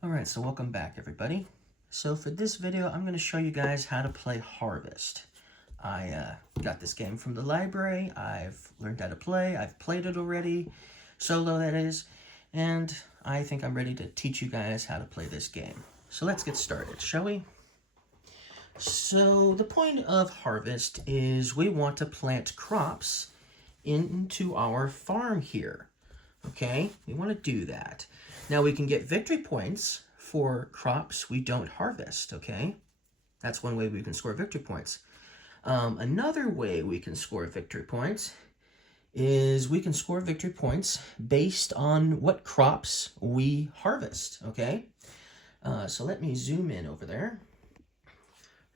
Alright, so welcome back everybody. So for this video, I'm going to show you guys how to play Harvest. I got this game from the library, I've learned how to play, I've played it already, solo that is, and I think I'm ready to teach you guys how to play this game. So let's get started, shall we? So the point of Harvest is we want to plant crops into our farm here. Okay, we want to do that. Now we can get victory points for crops we don't harvest, okay? That's one way we can score victory points. Another way we can score victory points is we can score victory points based on what crops we harvest, okay? So let me zoom in over there.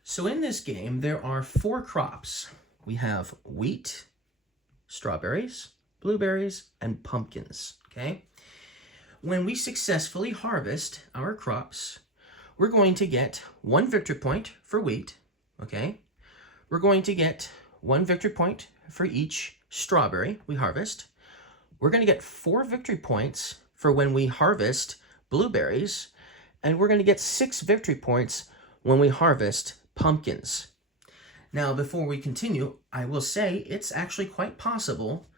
So in this game, there are 4 crops. We have wheat, strawberries, blueberries, and pumpkins, okay? When we successfully harvest our crops, we're going to get 1 victory point for wheat, okay? We're going to get 1 victory point for each strawberry we harvest. We're going to get 4 victory points for when we harvest blueberries, and we're going to get 6 victory points when we harvest pumpkins. Now, before we continue, I will say it's actually quite possible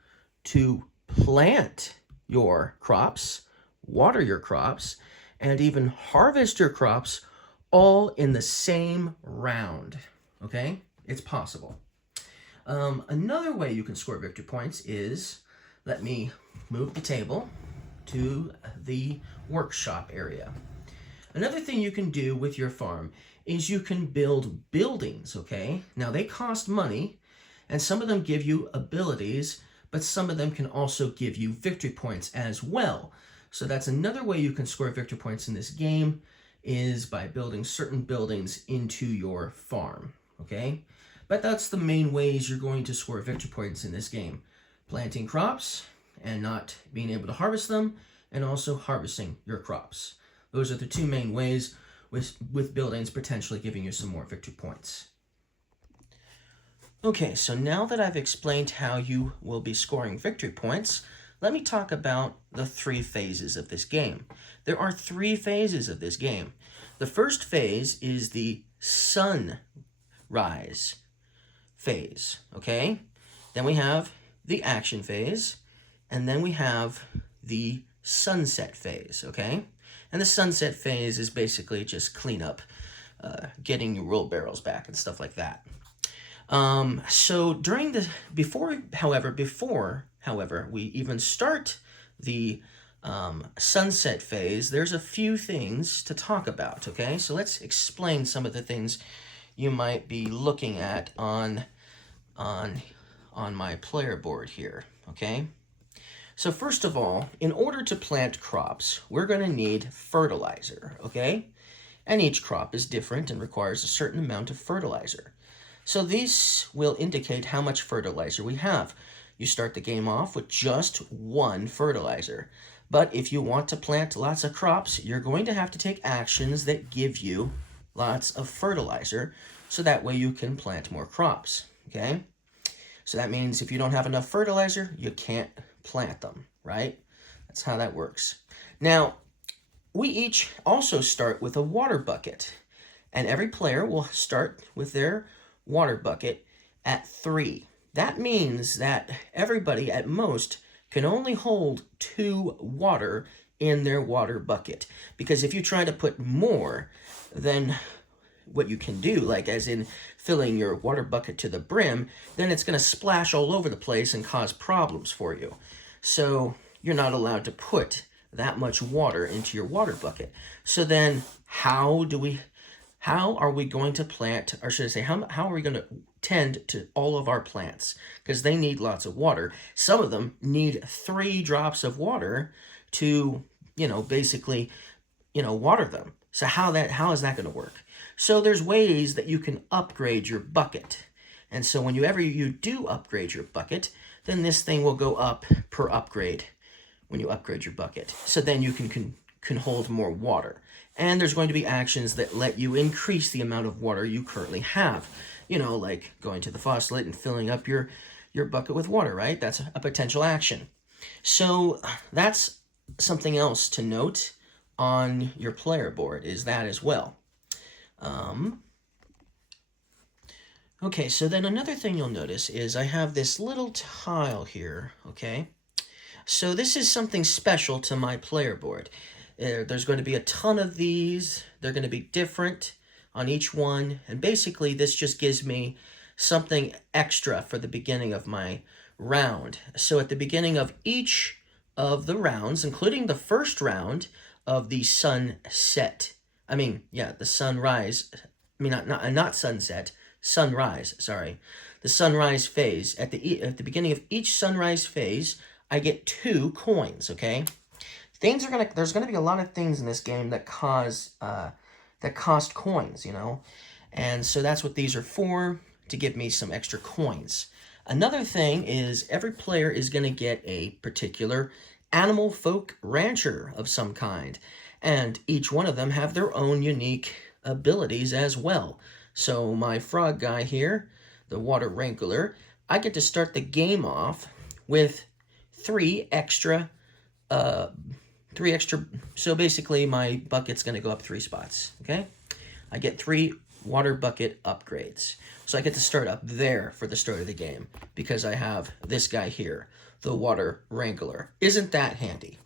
to plant your crops, water your crops, and even harvest your crops all in the same round, okay? It's possible. Another way you can score victory points is, let me move the table to the workshop area. Another thing you can do with your farm is you can build buildings, okay? Now they cost money, and some of them give you abilities, but some of them can also give you victory points as well. So that's another way you can score victory points in this game, is by building certain buildings into your farm, okay? But that's the main ways you're going to score victory points in this game. Planting crops and not being able to harvest them, and also harvesting your crops. Those are the 2 main ways with buildings potentially giving you some more victory points. Okay, so now that I've explained how you will be scoring victory points, let me talk about the 3 phases of this game. There are 3 phases of this game. The first phase is the sunrise phase, okay? Then we have the action phase, and then we have the sunset phase, okay? And the sunset phase is basically just cleanup, getting your wheelbarrows back and stuff like that. So before we even start the sunset phase, there's a few things to talk about, okay? So let's explain some of the things you might be looking at on my player board here, okay? So first of all, in order to plant crops, we're going to need fertilizer, okay? And each crop is different and requires a certain amount of fertilizer. So this will indicate how much fertilizer we have. You start the game off with just 1 fertilizer. But if you want to plant lots of crops, you're going to have to take actions that give you lots of fertilizer, so that way you can plant more crops, okay? So that means if you don't have enough fertilizer, you can't plant them, right? That's how that works. Now, we each also start with a water bucket, and every player will start with their water bucket at 3. That means that everybody at most can only hold 2 water in their water bucket, because if you try to put more, then what you can do, like as in filling your water bucket to the brim, then it's going to splash all over the place and cause problems for you. So you're not allowed to put that much water into your water bucket. So then how are we going to plant, or should I say, how are we going to tend to all of our plants? Because they need lots of water. Some of them need 3 drops of water to, basically, water them. So how is that going to work? So there's ways that you can upgrade your bucket. And so whenever you do upgrade your bucket, then this thing will go up per upgrade when you upgrade your bucket. So then you can hold more water. And there's going to be actions that let you increase the amount of water you currently have. Like going to the faucet and filling up your bucket with water, right? That's a potential action. So that's something else to note on your player board is that as well. Okay, so then another thing you'll notice is I have this little tile here, okay? So this is something special to my player board. There's going to be a ton of these. They're going to be different on each one. And basically, this just gives me something extra for the beginning of my round. So at the beginning of each of the rounds, including the first round of the sunset, the sunrise, not sunset, sunrise, sorry. The sunrise phase, at the beginning of each sunrise phase, I get 2 coins, okay? There's gonna be a lot of things in this game that cost coins, you know? And so that's what these are for, to give me some extra coins. Another thing is every player is gonna get a particular animal folk rancher of some kind. And each one of them have their own unique abilities as well. So my frog guy here, the water wrangler, I get to start the game off with 3 extra, so basically my bucket's going to go up 3 spots, okay? I get 3 water bucket upgrades. So I get to start up there for the start of the game because I have this guy here, the water wrangler. Isn't that handy?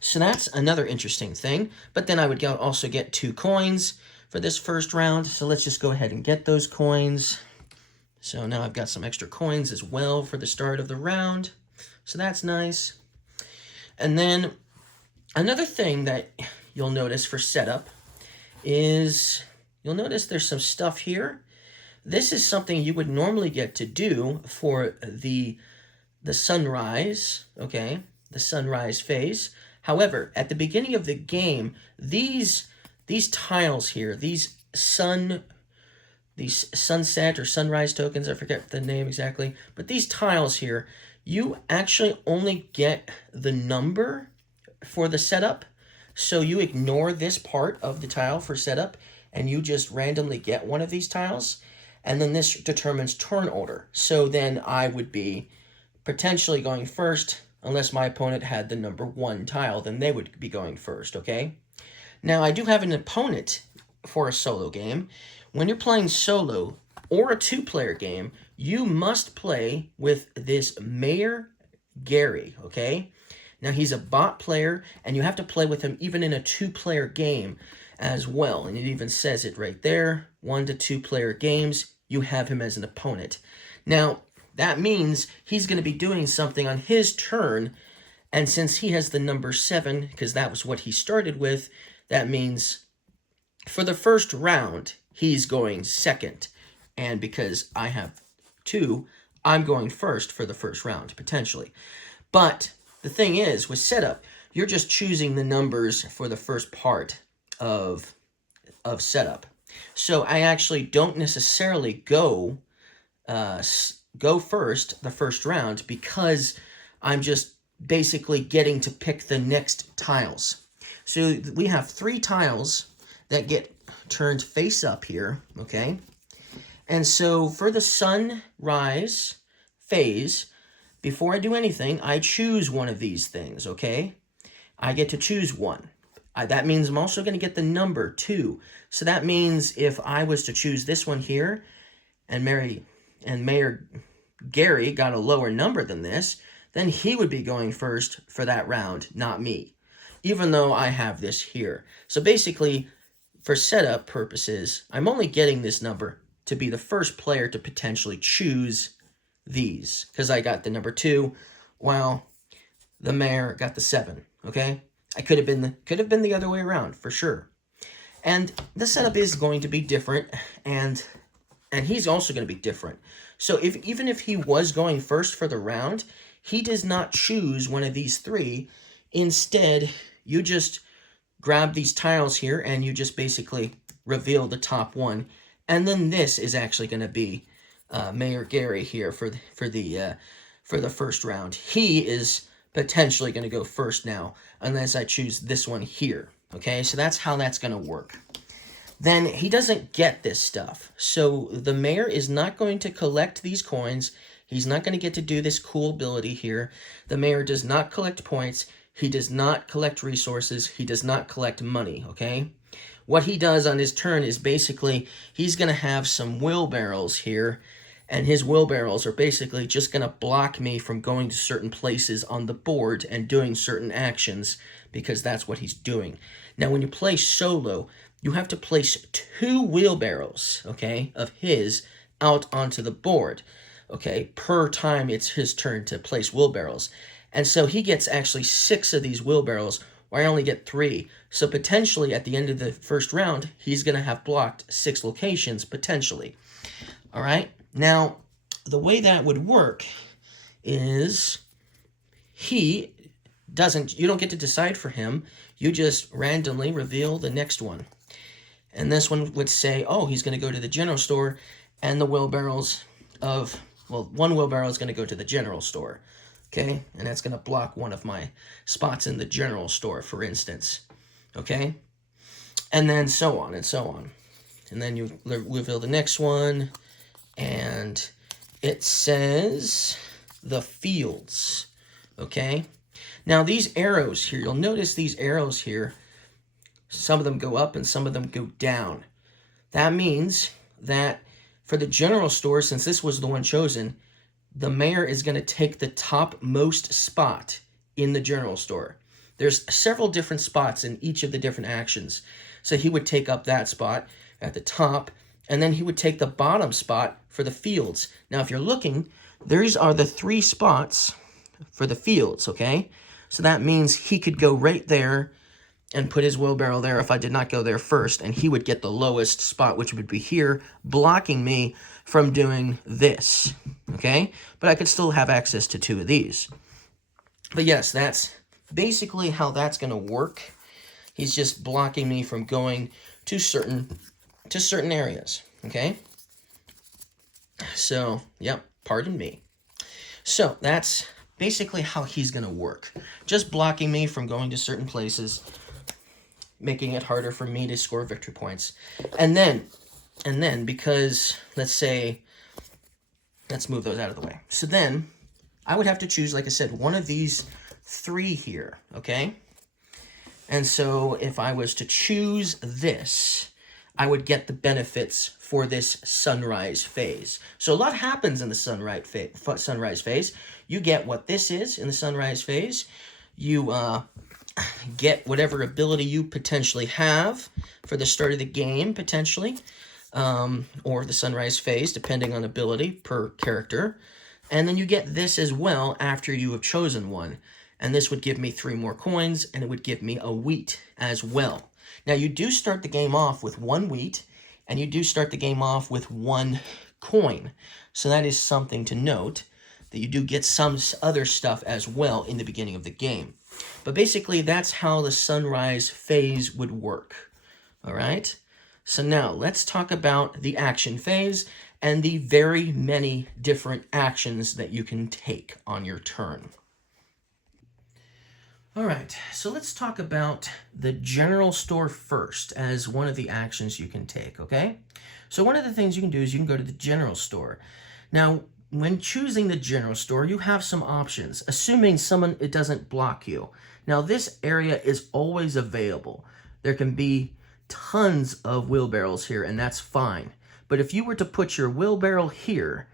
So that's another interesting thing. But then I would also get 2 coins for this first round. So let's just go ahead and get those coins. So now I've got some extra coins as well for the start of the round. So that's nice. And then another thing that you'll notice for setup is you'll notice there's some stuff here. This is something you would normally get to do for the sunrise, okay? The sunrise phase. However, at the beginning of the game, these tiles here, these sunset or sunrise tokens, I forget the name exactly, but these tiles here, you actually only get the number for the setup. So you ignore this part of the tile for setup and you just randomly get one of these tiles. And then this determines turn order. So then I would be potentially going first unless my opponent had the number 1 tile, then they would be going first, okay? Now, I do have an opponent for a solo game. When you're playing solo or a 2-player game, you must play with this Mayor Gary, okay? Now, he's a bot player, and you have to play with him even in a 2-player game as well. And it even says it right there, 1 to 2-player games, you have him as an opponent. Now, that means he's going to be doing something on his turn, and since he has the number 7, because that was what he started with, that means for the first round, he's going second. And because I have 2, I'm going first for the first round, potentially. But the thing is, with setup, you're just choosing the numbers for the first part of setup. So I actually don't necessarily go first the first round because I'm just basically getting to pick the next tiles. So we have 3 tiles that get turned face up here, okay? And so for the sunrise phase, before I do anything, I choose one of these things, okay? I get to choose one. That means I'm also going to get the number 2. So that means if I was to choose this one here, and Mayor Gary got a lower number than this, then he would be going first for that round, not me, even though I have this here. So basically, for setup purposes, I'm only getting this number to be the first player to potentially choose these, because I got the number 2, while the mayor got the 7, okay? I could have been the other way around, for sure. And the setup is going to be different, and he's also going to be different. So even if he was going first for the round, he does not choose one of these 3. Instead, you just grab these tiles here, and you just basically reveal the top one. And then this is actually going to be Mayor Gary here for the first round. He is potentially going to go first now, unless I choose this one here. Okay, so that's how that's going to work. Then he doesn't get this stuff. So the mayor is not going to collect these coins. He's not going to get to do this cool ability here. The mayor does not collect points. He does not collect resources. He does not collect money, okay? What he does on his turn is basically he's going to have some wheelbarrows here, and his wheelbarrows are basically just going to block me from going to certain places on the board and doing certain actions, because that's what he's doing. Now, when you play solo, you have to place 2 wheelbarrows, okay, of his out onto the board, okay, per time it's his turn to place wheelbarrows. And so he gets actually 6 of these wheelbarrows, where I only get 3. So potentially at the end of the first round, he's going to have blocked 6 locations, potentially. All right? Now, the way that would work is you don't get to decide for him. You just randomly reveal the next one. And this one would say, oh, he's going to go to the general store, and the wheelbarrows one wheelbarrow is going to go to the general store. Okay, and that's going to block one of my spots in the general store, for instance. Okay, and then so on and so on. And then you reveal the next one, and it says the fields. Okay, now these arrows here, you'll notice these arrows here, some of them go up and some of them go down. That means that for the general store, since this was the one chosen, the mayor is going to take the topmost spot in the general store. There's several different spots in each of the different actions. So he would take up that spot at the top, and then he would take the bottom spot for the fields. Now, if you're looking, these are the 3 spots for the fields, okay? So that means he could go right there and put his wheelbarrow there if I did not go there first, and he would get the lowest spot, which would be here, blocking me from doing this, okay? But I could still have access to 2 of these. But yes, that's basically how that's going to work. He's just blocking me from going to certain areas, okay? So, yep, pardon me. So, that's basically how he's going to work. Just blocking me from going to certain places, making it harder for me to score victory points. And then because, let's move those out of the way. So then, I would have to choose, like I said, one of these 3 here, okay? And so, if I was to choose this, I would get the benefits for this sunrise phase. So a lot happens in the sunrise phase. You get what this is in the sunrise phase. You get whatever ability you potentially have for the start of the game, potentially, or the sunrise phase, depending on ability per character. And then you get this as well after you have chosen one. And this would give me 3 more coins, and it would give me a wheat as well. Now, you do start the game off with 1 wheat, and you do start the game off with 1 coin. So that is something to note, that you do get some other stuff as well in the beginning of the game. But basically, that's how the sunrise phase would work. All right? So now, let's talk about the action phase and the very many different actions that you can take on your turn. All right, so let's talk about the general store first as one of the actions you can take, okay? So one of the things you can do is you can go to the general store. Now, when choosing the general store, you have some options, assuming it doesn't block you. Now, this area is always available. There can be tons of wheelbarrows here, and that's fine. But if you were to put your wheelbarrow here,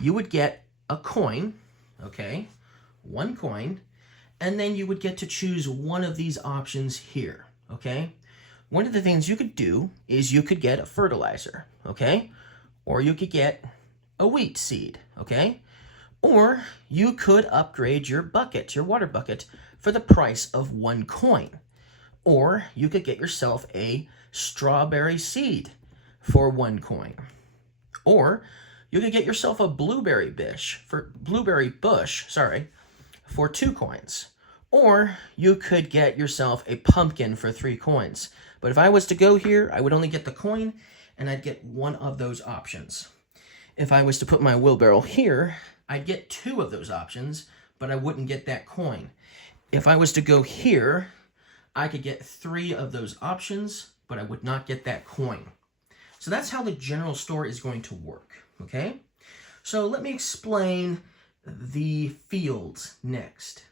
you would get a coin, okay? 1 coin. And then you would get to choose one of these options here, okay? One of the things you could do is you could get a fertilizer, okay? Or you could get a wheat seed, okay? Or you could upgrade your bucket, your water bucket, for the price of 1 coin. Or you could get yourself a strawberry seed for 1 coin. Or you could get yourself a blueberry bush for 2 coins. Or you could get yourself a pumpkin for 3 coins. But if I was to go here, I would only get the coin, and I'd get 1 of those options. If I was to put my wheelbarrow here, I'd get 2 of those options, but I wouldn't get that coin. If I was to go here, I could get 3 of those options, but I would not get that coin. So that's how the general store is going to work, okay? So let me explain the fields next.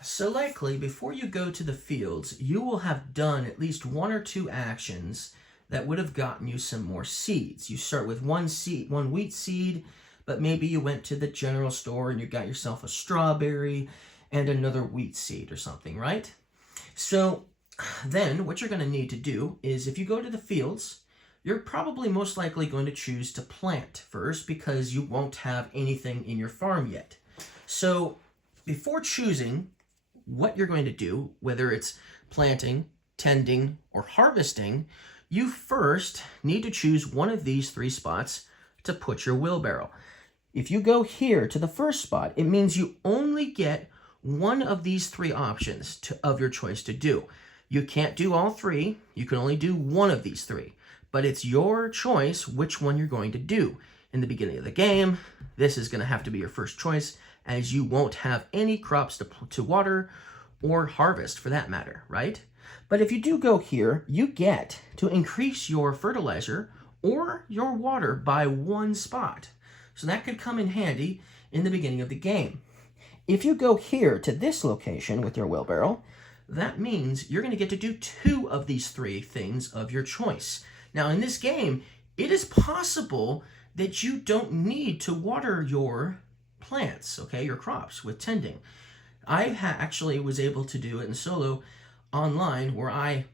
So likely, before you go to the fields, you will have done at least one or two actions that would have gotten you some more seeds. You start with one seed, one wheat seed, but maybe you went to the general store and you got yourself a strawberry and another wheat seed or something, right? So then what you're going to need to do is, if you go to the fields, you're probably most likely going to choose to plant first because you won't have anything in your farm yet. So before choosing what you're going to do, whether it's planting, tending, or harvesting, you first need to choose one of these three spots to put your wheelbarrow. If you go here to the first spot, it means you only get one of these three options of your choice to do. You can't do all three. You can only do one of these three, but it's your choice which one you're going to do. In the beginning of the game, this is going to have to be your first choice, as you won't have any crops to water or harvest for that matter, right? But if you do go here, you get to increase your fertilizer or your water by one spot. So that could come in handy in the beginning of the game. If you go here to this location with your wheelbarrow, that means you're going to get to do two of these three things of your choice. Now in this game, it is possible that you don't need to water your plants, okay, your crops with tending. I actually was able to do it in solo online where I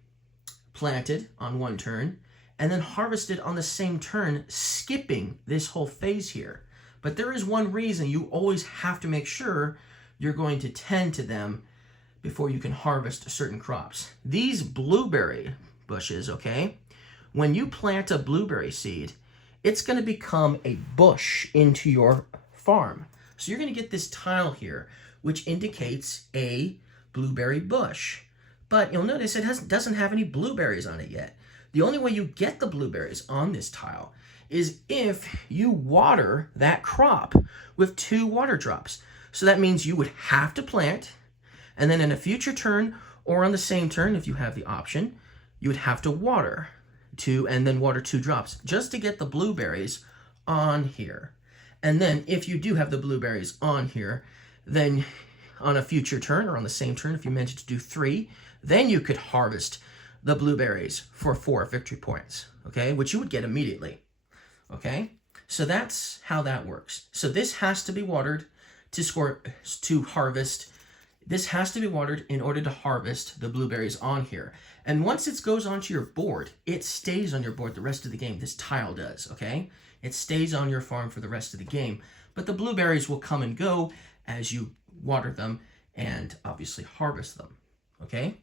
planted on one turn and then harvested on the same turn, skipping this whole phase here. But there is one reason you always have to make sure you're going to tend to them before you can harvest certain crops. These blueberry bushes, okay, when you plant a blueberry seed, it's going to become a bush into your farm. So you're going to get this tile here, which indicates a blueberry bush. But you'll notice it doesn't have any blueberries on it yet. The only way you get the blueberries on this tile is if you water that crop with 2 water drops. So that means you would have to plant, and then in a future turn or on the same turn, if you have the option, you would have to water 2 and then water 2 drops just to get the blueberries on here. And then if you do have the blueberries on here, then on a future turn or on the same turn, if you meant to do 3, then you could harvest the blueberries for 4 victory points, okay, which you would get immediately, okay? So that's how that works. So this has to be watered to harvest. This has to be watered in order to harvest the blueberries on here. And once it goes onto your board, it stays on your board the rest of the game. This tile does, okay? It stays on your farm for the rest of the game. But the blueberries will come and go as you water them and obviously harvest them, okay?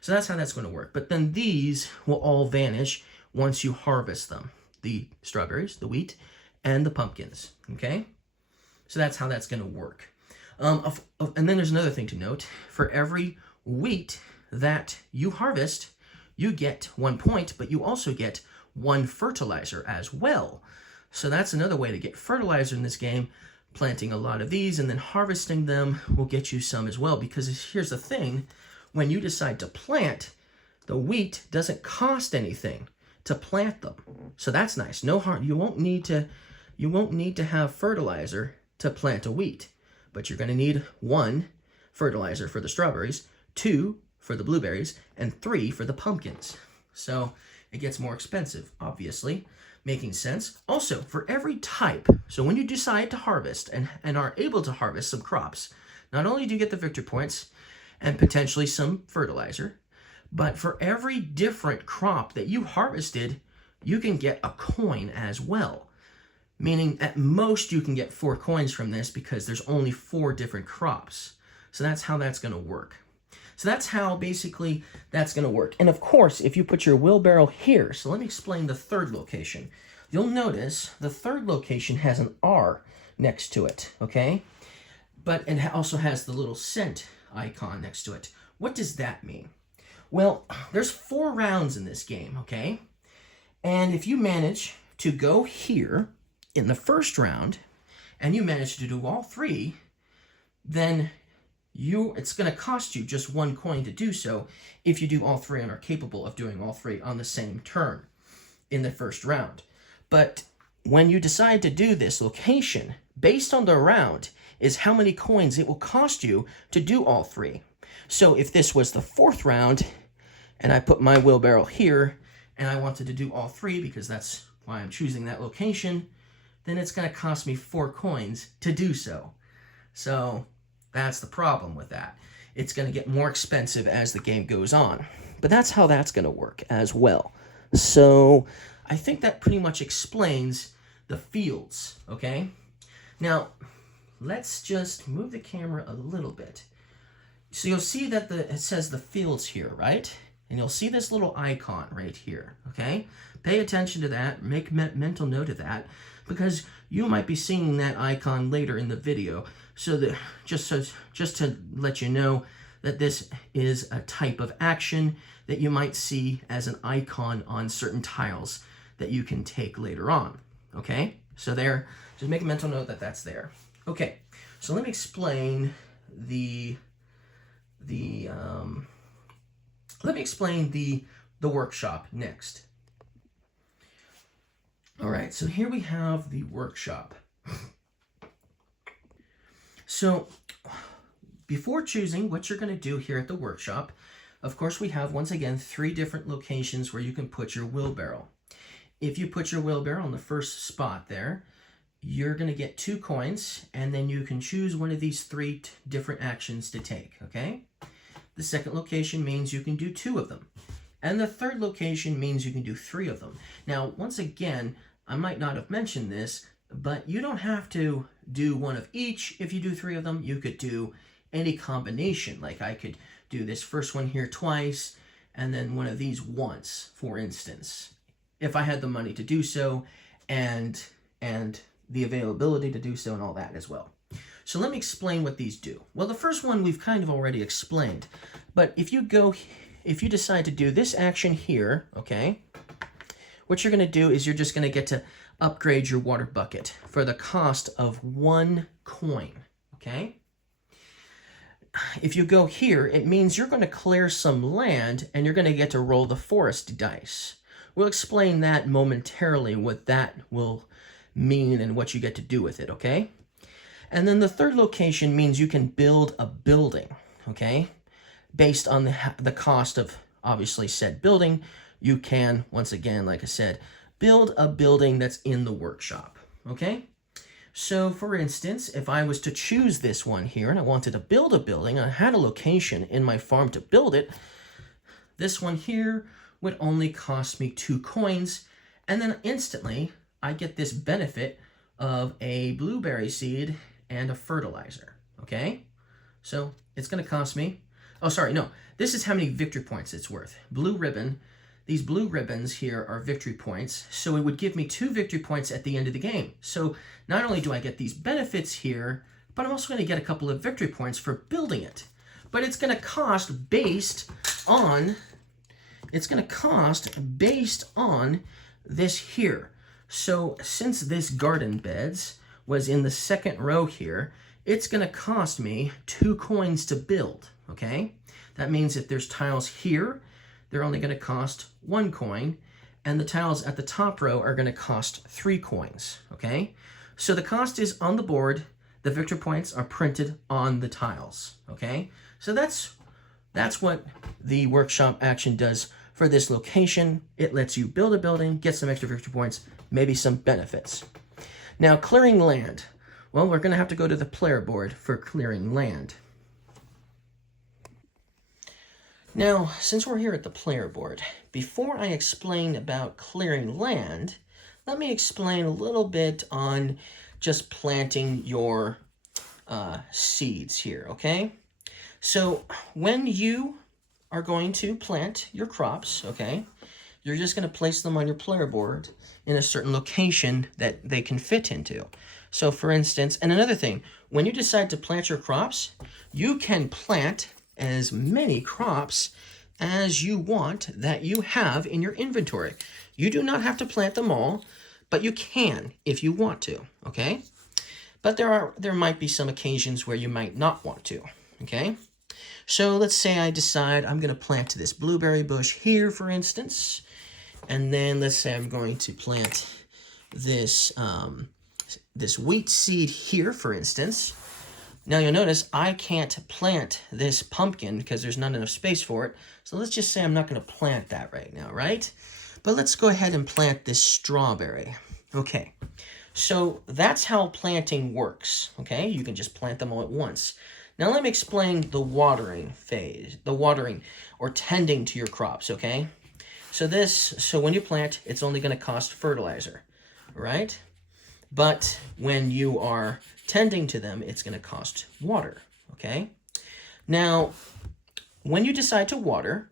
So that's how that's going to work. But then these will all vanish once you harvest them. The strawberries, the wheat, and the pumpkins, okay? So that's how that's going to work. And then there's another thing to note. For every wheat that you harvest, you get 1 point, but you also get 1 fertilizer as well. So that's another way to get fertilizer in this game. Planting a lot of these and then harvesting them will get you some as well, because here's the thing. When you decide to plant, the wheat doesn't cost anything to plant them. So that's nice. No harm. You won't need to have fertilizer to plant a wheat, but you're going to need 1 fertilizer for the strawberries, 2 for the blueberries, and 3 for the pumpkins. So it gets more expensive, obviously, making sense. Also, for every type, so when you decide to harvest and are able to harvest some crops, not only do you get the victory points and potentially some fertilizer, but for every different crop that you harvested, you can get a coin as well. Meaning at most you can get 4 coins from this because there's only 4 different crops. So that's how that's going to work. So that's how basically that's going to work. And of course, if you put your wheelbarrow here, so let me explain the third location. You'll notice the third location has an R next to it, okay? But it also has the little cent icon next to it. What does that mean? Well, there's 4 rounds in this game, okay? And if you manage to go here in the first round, and you manage to do all 3, then it's going to cost you just 1 coin to do so if you do all 3 and are capable of doing all 3 on the same turn in the first round. But when you decide to do this location, based on the round, is how many coins it will cost you to do all three. So if this was the fourth round, and I put my wheelbarrow here, and I wanted to do all three because that's why I'm choosing that location, then it's going to cost me 4 coins to do so. So that's the problem with that. It's going to get more expensive as the game goes on. But that's how that's going to work as well. So I think that pretty much explains the fields, okay? Now, let's just move the camera a little bit. So you'll see that it says the fields here, right? And you'll see this little icon right here, okay? Pay attention to that, make mental note of that, because you might be seeing that icon later in the video. So that just to let you know that this is a type of action that you might see as an icon on certain tiles that you can take later on, okay? So there, just make a mental note that that's there. Okay, so let me explain the workshop next. All right, so here we have the workshop. So before choosing what you're going to do here at the workshop, of course, we have, once again, 3 different locations where you can put your wheelbarrow. If you put your wheelbarrow on the first spot there, you're going to get 2 coins, and then you can choose one of these 3 different actions to take, okay? The second location means you can do 2 of them. And the third location means you can do 3 of them. Now, once again, I might not have mentioned this, but you don't have to do one of each. If you do 3 of them, you could do any combination. Like I could do this first one here twice, and then one of these once, for instance, if I had the money to do so, and the availability to do so and all that as well. So let me explain what these do. Well, the first one we've kind of already explained, but if you decide to do this action here, okay, what you're going to do is you're just going to get to upgrade your water bucket for the cost of 1 coin, okay? If you go here, it means you're going to clear some land and you're going to get to roll the forest dice. We'll explain that momentarily, what that will mean and what you get to do with it, okay? And then the third location means you can build a building, okay? Based on the cost of, obviously, said building, you can, once again, like I said, build a building that's in the workshop, okay? So, for instance, if I was to choose this one here and I wanted to build a building, I had a location in my farm to build it, this one here would only cost me 2 coins, and then instantly I get this benefit of a blueberry seed and a fertilizer, okay? So it's going to cost me, oh, sorry, no, this is how many victory points it's worth. Blue ribbon, these blue ribbons here are victory points, so it would give me 2 victory points at the end of the game. So not only do I get these benefits here, but I'm also going to get a couple of victory points for building it. But it's going to cost based on this here. So since this garden beds was in the second row here, it's going to cost me 2 coins to build, okay? That means if there's tiles here, they're only going to cost 1 coin, and the tiles at the top row are going to cost 3 coins, okay? So the cost is on the board, the victory points are printed on the tiles, okay? So that's what the workshop action does for this location. It lets you build a building, get some extra victory points, maybe some benefits. Now, clearing land. Well, we're going to have to go to the player board for clearing land. Now, since we're here at the player board, before I explain about clearing land, let me explain a little bit on just planting your seeds here, okay? So when you are going to plant your crops, okay, you're just going to place them on your player board in a certain location that they can fit into. So for instance, and another thing, when you decide to plant your crops, you can plant as many crops as you want that you have in your inventory. You do not have to plant them all, but you can if you want to, okay? But there might be some occasions where you might not want to, okay? So let's say I decide I'm going to plant this blueberry bush here, for instance, and then let's say I'm going to plant this, this wheat seed here, for instance. Now you'll notice I can't plant this pumpkin because there's not enough space for it. So let's just say I'm not going to plant that right now, right? But let's go ahead and plant this strawberry. Okay, so that's how planting works, okay? You can just plant them all at once. Now let me explain the watering phase, the watering or tending to your crops, okay? So when you plant, it's only going to cost fertilizer, right? But when you are tending to them, it's going to cost water, okay? Now, when you decide to water,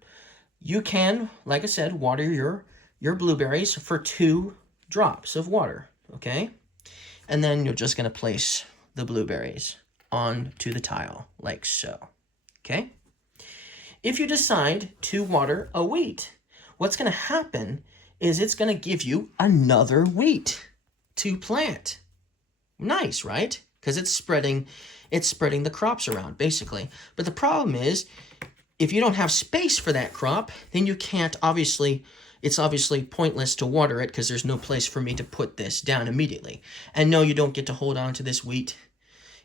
you can, like I said, water your blueberries for 2 drops of water, okay? And then you're just going to place the blueberries onto the tile, like so, okay? If you decide to water a wheat, what's going to happen is it's going to give you another wheat to plant. Nice, right? Because it's spreading the crops around, basically. But the problem is, if you don't have space for that crop, then you can't, it's obviously pointless to water it because there's no place for me to put this down immediately. And no, you don't get to hold on to this wheat.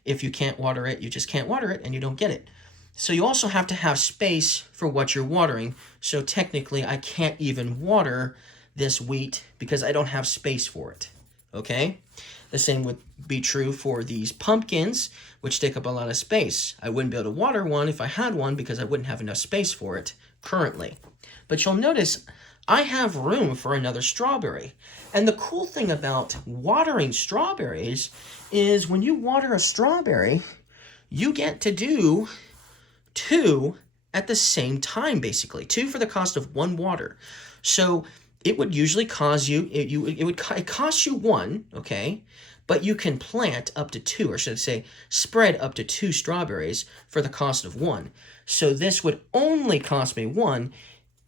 If you can't water it, you just can't water it and you don't get it. So you also have to have space for what you're watering. So technically, I can't even water this wheat because I don't have space for it, okay? The same would be true for these pumpkins, which take up a lot of space. I wouldn't be able to water one if I had one because I wouldn't have enough space for it currently. But you'll notice I have room for another strawberry. And the cool thing about watering strawberries is when you water a strawberry, you get to do 2 at the same time, basically. 2 for the cost of 1 water. So it would usually cause you, it costs you 1, okay? But you can plant up to 2, or should I say, spread up to 2 strawberries for the cost of 1. So this would only cost me 1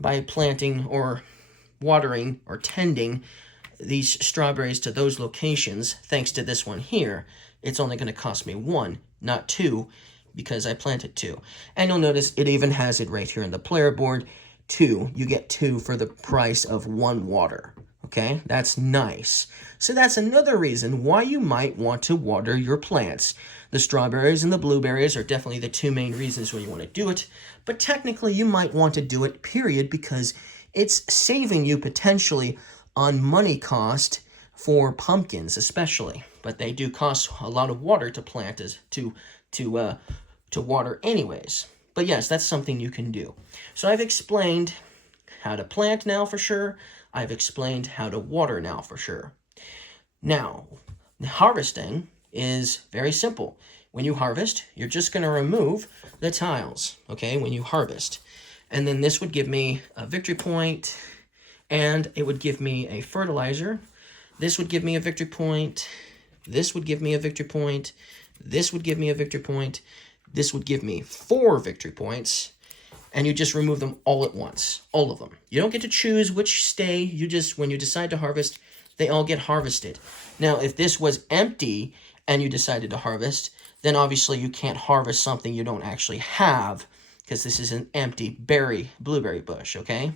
by planting or watering or tending these strawberries to those locations. Thanks to this one here, it's only going to cost me 1, not 2, because I planted 2. And you'll notice it even has it right here in the player board. 2, you get 2 for the price of 1 water. Okay, that's nice. So that's another reason why you might want to water your plants. The strawberries and the blueberries are definitely the 2 main reasons why you want to do it. But technically, you might want to do it, period, because it's saving you potentially on money cost for pumpkins, especially. But they do cost a lot of water to plant, to water anyways. But yes, that's something you can do. So I've explained how to plant now for sure. I've explained how to water now for sure. Now, harvesting is very simple. When you harvest, you're just going to remove the tiles, okay, when you harvest. And then this would give me a victory point, and it would give me a fertilizer. This would give me a victory point. This would give me a victory point. This would give me a victory point. This would give me 4 victory points. And you just remove them all at once, all of them. You don't get to choose which stay. You just, when you decide to harvest, they all get harvested. Now, if this was empty and you decided to harvest, then obviously you can't harvest something you don't actually have because this is an empty blueberry bush, okay?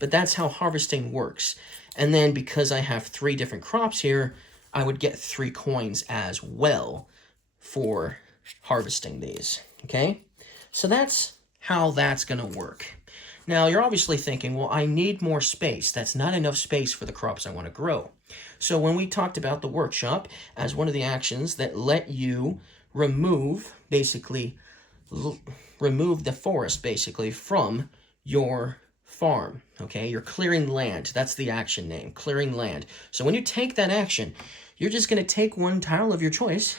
But that's how harvesting works. And then because I have 3 different crops here, I would get 3 coins as well for harvesting these, okay? So that's how that's going to work. Now, you're obviously thinking, well, I need more space. That's not enough space for the crops I want to grow. So when we talked about the workshop as one of the actions that let you remove, basically, remove the forest, basically, from your farm, okay? You're clearing land. That's the action name, clearing land. So when you take that action, you're just going to take 1 tile of your choice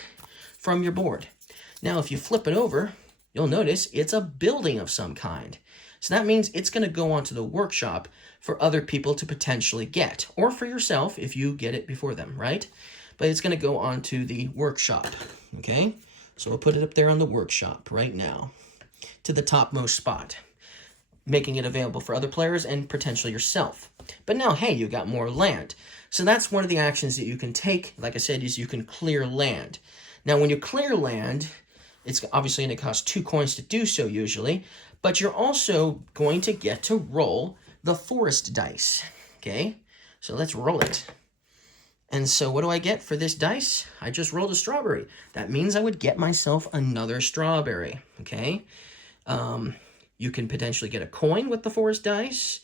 from your board. Now, if you flip it over, you'll notice it's a building of some kind. So that means it's going to go onto the workshop for other people to potentially get, or for yourself if you get it before them, right? But it's going to go onto the workshop, okay? So we'll put it up there on the workshop right now to the topmost spot, making it available for other players and potentially yourself. But now, hey, you got more land. So that's one of the actions that you can take, like I said, is you can clear land. Now, when you clear land, it's obviously going to cost 2 coins to do so usually, but you're also going to get to roll the forest dice, okay? So let's roll it. And so what do I get for this dice? I just rolled a strawberry. That means I would get myself another strawberry, okay? You can potentially get a coin with the forest dice.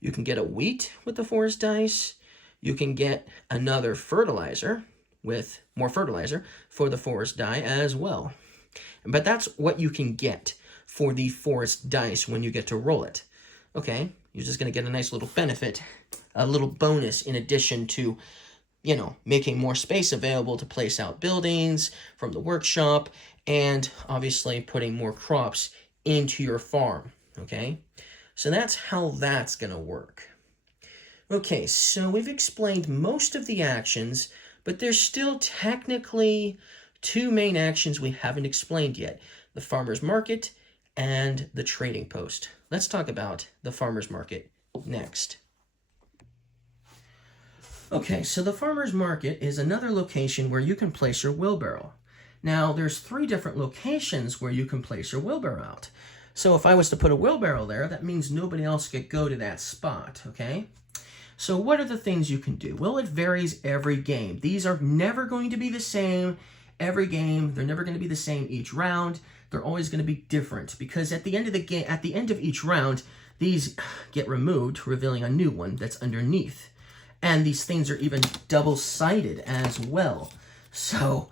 You can get a wheat with the forest dice. You can get another fertilizer with more fertilizer for the forest die as well. But that's what you can get for the forest dice when you get to roll it. Okay, you're just going to get a nice little benefit, a little bonus in addition to, you know, making more space available to place out buildings from the workshop and obviously putting more crops into your farm, okay? So that's how that's going to work. Okay, so we've explained most of the actions, but there's still technically two main actions we haven't explained yet, the farmer's market and the trading post. Let's talk about the farmer's market next. Okay, so the farmer's market is another location where you can place your wheelbarrow. Now, there's 3 different locations where you can place your wheelbarrow out. So if I was to put a wheelbarrow there, that means nobody else could go to that spot, okay? So what are the things you can do? Well, it varies every game. These are never going to be the same every game. They're never going to be the same each round. They're always going to be different because at the end of the game, at the end of each round, these get removed, revealing a new one that's underneath. And these things are even double-sided as well. So,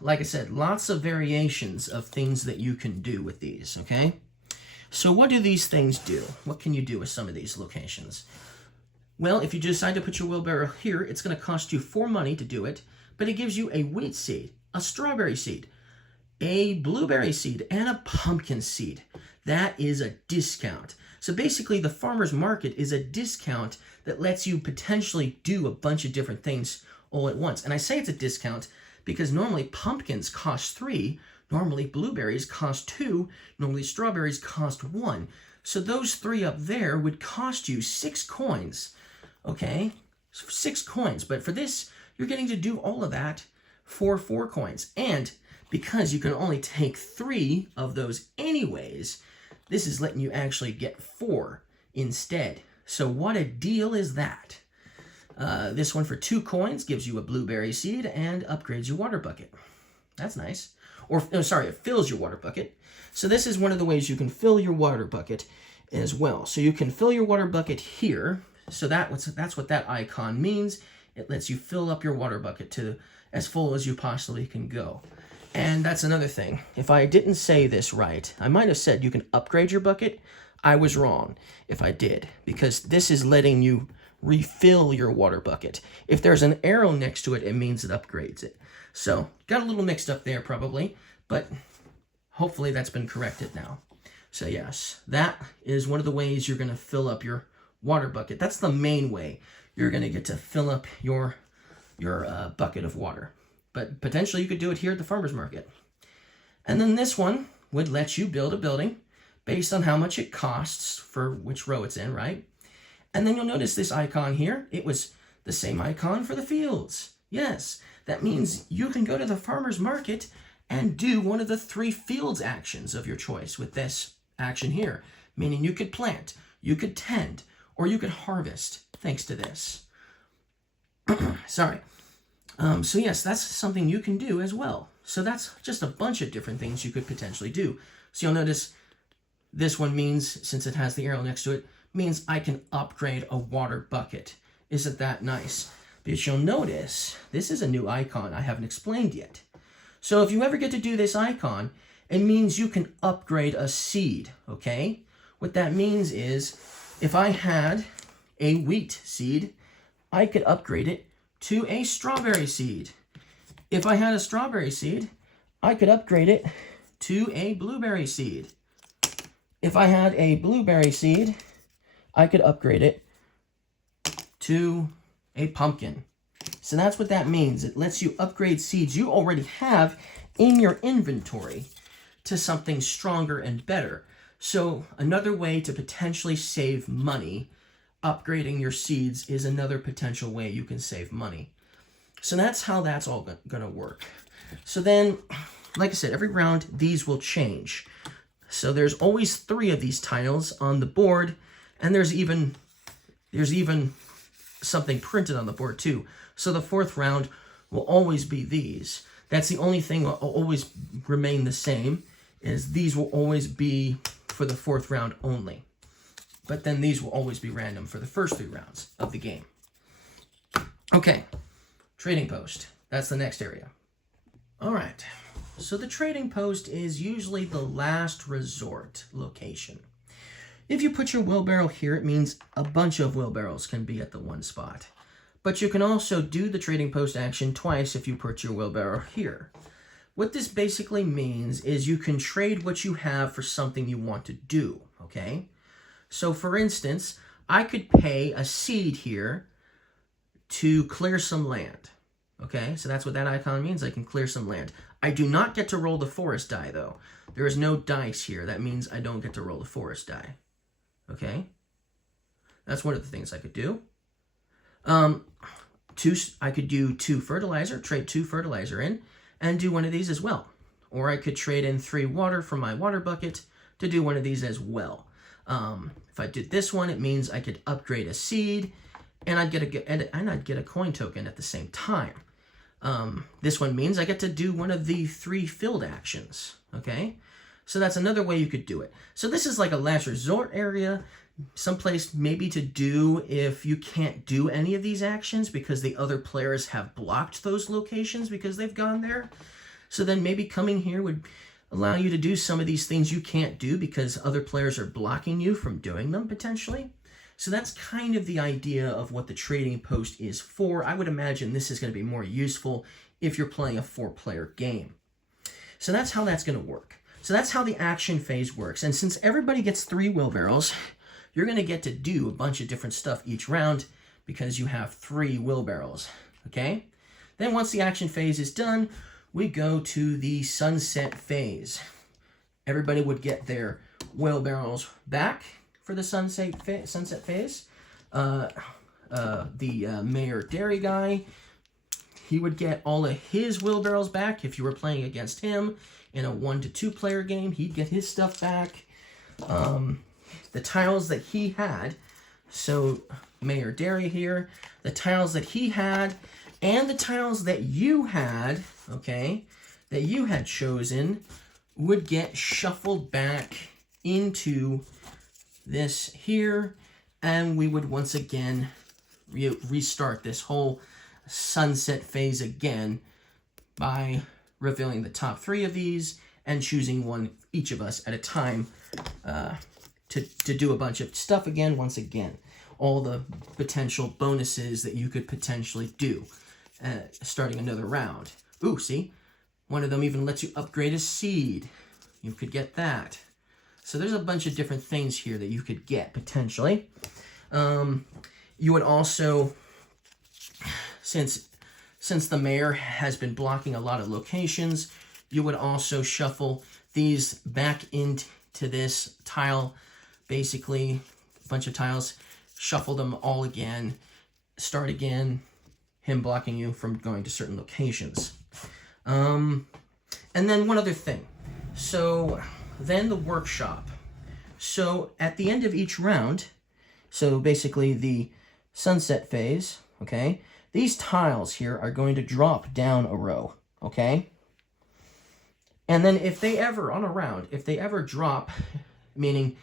like I said, lots of variations of things that you can do with these, okay? So what do these things do? What can you do with some of these locations? Well, if you decide to put your wheelbarrow here, it's going to cost you 4 money to do it, but it gives you a wheat seed, a strawberry seed, a blueberry seed, and a pumpkin seed. That is a discount. So basically, the farmer's market is a discount that lets you potentially do a bunch of different things all at once. And I say it's a discount because normally pumpkins cost 3, normally blueberries cost 2, normally strawberries cost 1. So those 3 up there would cost you 6 coins, okay? 6 coins, but for this, you're getting to do all of that for 4 coins. And because you can only take 3 of those anyways, this is letting you actually get 4 instead. So what a deal is that? This one for 2 coins gives you a blueberry seed and upgrades your water bucket. That's nice. Or, no, sorry, it fills your water bucket. So this is one of the ways you can fill your water bucket as well. So you can fill your water bucket here. So that's what that icon means. It lets you fill up your water bucket to as full as you possibly can go. And that's another thing. If I didn't say this right, I might have said you can upgrade your bucket. I was wrong if I did, because this is letting you refill your water bucket. If there's an arrow next to it, it means it upgrades it. So, got a little mixed up there probably, but hopefully that's been corrected now. So yes, that is one of the ways you're going to fill up your water bucket. That's the main way you're going to get to fill up your bucket of water. But potentially you could do it here at the farmer's market. And then this one would let you build a building based on how much it costs for which row it's in, right? And then you'll notice this icon here. It was the same icon for the fields. Yes, that means you can go to the farmer's market and do one of the 3 fields actions of your choice with this action here. Meaning you could plant, you could tend, or you could harvest thanks to this. Sorry. So yes, that's something you can do as well. So that's just a bunch of different things you could potentially do. So you'll notice this one means, since it has the arrow next to it, means I can upgrade a water bucket. Isn't that nice? But you'll notice this is a new icon I haven't explained yet. So if you ever get to do this icon, it means you can upgrade a seed, okay? What that means is if I had a wheat seed, I could upgrade it to a strawberry seed. If I had a strawberry seed, I could upgrade it to a blueberry seed. If I had a blueberry seed, I could upgrade it to a pumpkin. So that's what that means. It lets you upgrade seeds you already have in your inventory to something stronger and better. So another way to potentially save money, upgrading your seeds is another potential way you can save money. So that's how that's all going to work. So then, like I said, every round, these will change. So there's always 3 of these tiles on the board, and there's even something printed on the board too. So the fourth round will always be these. That's the only thing that will always remain the same, is these will always be for the fourth round only. But then these will always be random for the first 3 rounds of the game. Okay, trading post. That's the next area. All right, so the trading post is usually the last resort location. If you put your wheelbarrow here, it means a bunch of wheelbarrows can be at the one spot. But you can also do the trading post action twice if you put your wheelbarrow here. What this basically means is you can trade what you have for something you want to do, okay? So for instance, I could pay a seed here to clear some land, okay? So that's what that icon means, I can clear some land. I do not get to roll the forest die though. There is no dice here. That means I don't get to roll the forest die, okay? That's one of the things I could do. I could do 2 fertilizer, trade 2 fertilizer in, and do one of these as well. Or I could trade in 3 water from my water bucket to do one of these as well. If I did this one, it means I could upgrade a seed, and I'd get a coin token at the same time. This one means I get to do one of the 3 field actions, okay? So that's another way you could do it. So this is like a last resort area, someplace maybe to do if you can't do any of these actions because the other players have blocked those locations because they've gone there. So then maybe coming here would allow you to do some of these things you can't do because other players are blocking you from doing them potentially. So that's kind of the idea of what the trading post is for. I would imagine this is going to be more useful if you're playing a 4-player game. So that's how that's going to work. So that's how the action phase works. And since everybody gets 3 wheelbarrows, you're going to get to do a bunch of different stuff each round because you have 3 wheelbarrows, okay? Then once the action phase is done, we go to the sunset phase. Everybody would get their wheelbarrows back for the sunset phase. The Mayor Dairy guy, he would get all of his wheelbarrows back. If you were playing against him in a 1 to 2 player game, he'd get his stuff back. The tiles that he had, so Mayor Dairy here, the tiles that he had, and the tiles that you had, okay, that you had chosen, would get shuffled back into this here, and we would once again restart this whole sunset phase again by revealing the top 3 of these and choosing one each of us at a time to do a bunch of stuff again, once again. All the potential bonuses that you could potentially do starting another round. Ooh, see? One of them even lets you upgrade a seed. You could get that. So there's a bunch of different things here that you could get, potentially. You would also, since the mayor has been blocking a lot of locations, you would also shuffle these back into this tile, basically a bunch of tiles, shuffle them all again, start again, him blocking you from going to certain locations. And then one other thing. So then the workshop. So at the end of each round, so basically the sunset phase, okay, these tiles here are going to drop down a row, okay? And then if they ever, on a round, if they ever drop, meaning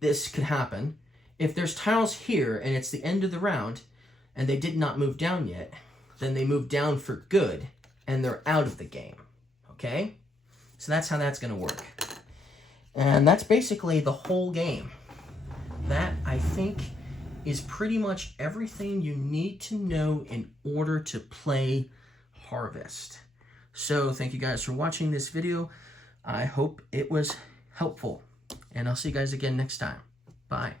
this could happen, if there's tiles here and it's the end of the round and they did not move down yet, then they move down for good and they're out of the game, okay? So that's how that's going to work. And that's basically the whole game. That, I think, is pretty much everything you need to know in order to play Harvest. So thank you guys for watching this video. I hope it was helpful. And I'll see you guys again next time. Bye.